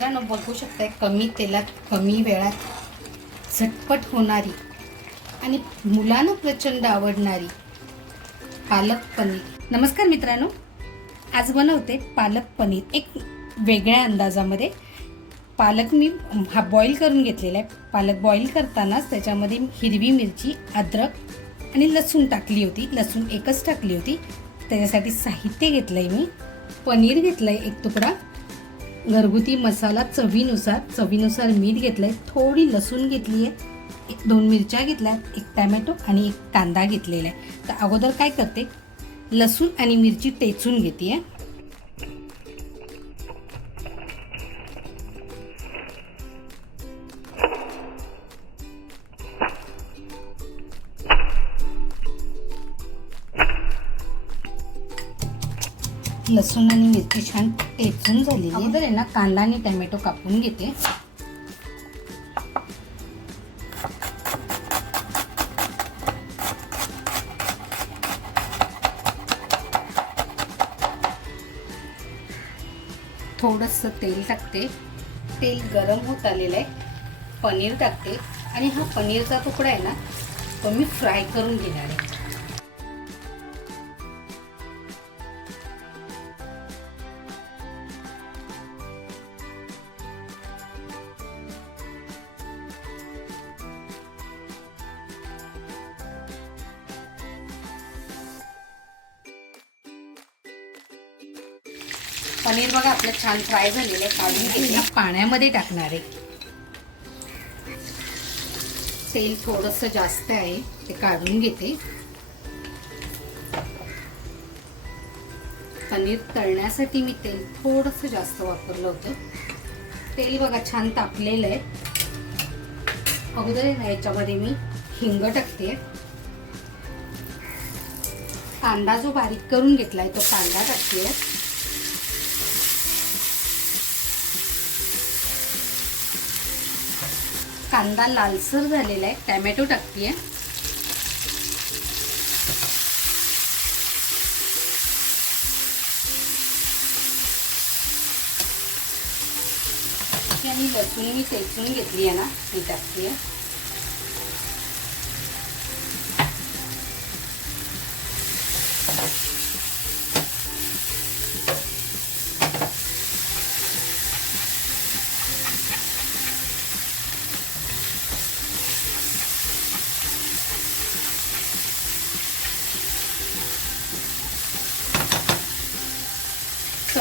मित्रांनो बघू शकताय कमी तेलात कमी वेळात झटपट होणारी आणि मुलांना प्रचंड आवडणारी पालक पनीर. नमस्कार मित्रांनो आज बनवते पालक पनीर. एक वेगळ्या अंदाजामध्ये पालक मी हा बॉईल करून घेतलेला आहे. पालक बॉईल करतानाच त्याच्यामध्ये हिरवी मिरची अद्रक आणि लसूण टाकली होती. लसूण एकच टाकली होती. त्याच्यासाठी साहित्य घेतलं आहे मी. पनीर घेतलं आहे एक तुकडा. घरगुती मसाला चवीनुसार चवीनुसार मीठ घेतलं आहे थोडी लसूण घेतली आहे एक दोन मिरच्या घेतल्या आहेत एक टॅमॅटो आणि एक कांदा घेतलेला आहे. तर अगोदर काय करते? लसूण आणि मिरची टेचून घेते आहे लसूण आणि मिरची छान टेचून झालेली आहे. अगोदर आहे ना कांदा आणि टॅमॅटो कापून घेते. थोडंसं तेल टाकते. तेल गरम होत आलेलं आहे. पनीर टाकते. आणि हा पनीरचा तुकडा आहे ना तो मी फ्राय करून घेणार आहे. पनीर बघा आपलं छान फ्राय झालेलं आहे. काढून घेतलं. पाण्यामध्ये टाकणार आहे. तेल थोडस जास्त आहे. ते काढून घेते. पनीर तळण्यासाठी मी तेल थोडस जास्त वापरलं होतं. तेल बघा छान तापलेलं आहे. अगोदर आहे याच्यामध्ये मी हिंग टाकते. कांदा जो बारीक करून घेतलाय तो कांदा टाकते. कांदा लालसर झालेला आहे. टॅमॅटो टाकते आणि लसूण मी टेचून घेतली आहे ना ती टाकते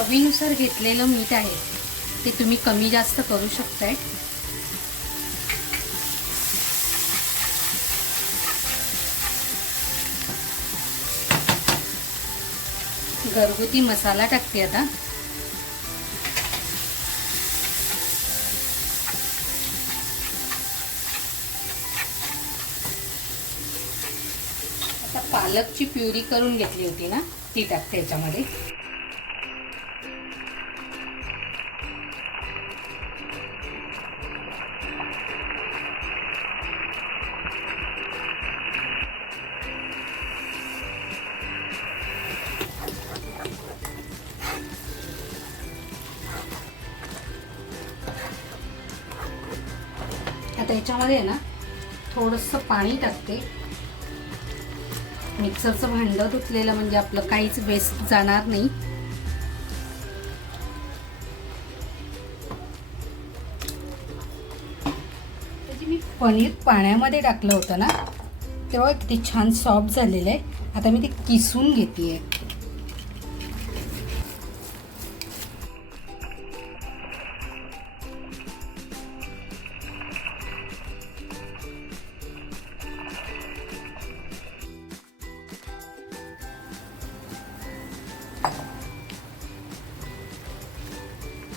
चवीनुसार घेतलेलं मीठ आहे ते तुम्ही कमी जास्त करू शकताय. घरगुती मसाला टाकते आता. आता पालकची प्युरी करून घेतली होती ना ती टाकते याच्यामध्ये. आता याच्यामध्ये ना थोडंसं पाणी टाकते. मिक्सरचं भांडं धुतलेलं म्हणजे आपलं काहीच वेस्ट जाणार नाही. मी पनीर पाण्यामध्ये टाकलं होतं ना तेव्हा किती छान सॉफ्ट झालेलं आहे. आता मी ते किसून घेते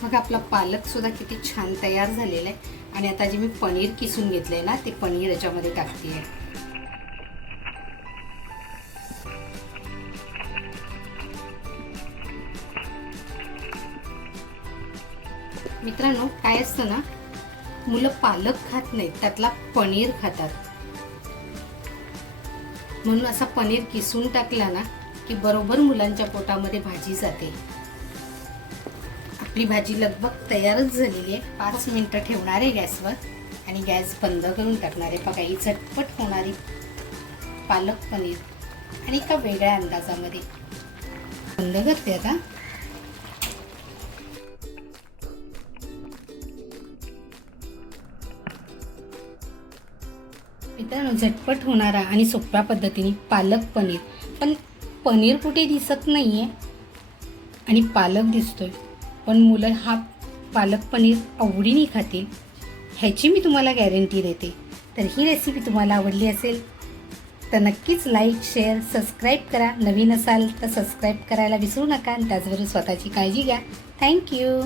मग आपला पालक सुद्धा किती छान तयार झालेला आहे. आणि आता जे मी पनीर किसून घेतलंय ना ते पनीर याच्यामध्ये टाकते मित्रांनो काय असतं ना मुलं पालक खात नाहीत त्यातला पनीर खातात. म्हणून असा पनीर किसून टाकला ना की बरोबर मुलांच्या पोटामध्ये भाजी जाते. आपली भाजी लगभग तयारच झालेली आहे. पाच मिनटं ठेवणार आहे गॅसवर आणि गॅस बंद करून टाकणार आहे. बघा ही झटपट होणारी पालक पनीर आणि एका वेगळ्या अंदाजामध्ये. बंद करते आता. मित्रांनो झटपट होणारा आणि सोप्या पद्धतीने पालक पनीर. पण पनीर कुठे दिसत नाही आहे आणि पालक दिसतोय. पण मुलं हा पालक पनीर आवडीने खातील ह्याची मी तुम्हाला गॅरंटी देते. तर ही रेसिपी तुम्हाला आवडली असेल तर नक्कीच लाईक शेअर सबस्क्राईब करा. नवीन असाल तर सबस्क्राईब करायला विसरू नका आणि त्याचबरोबर स्वतःची काळजी घ्या. थँक्यू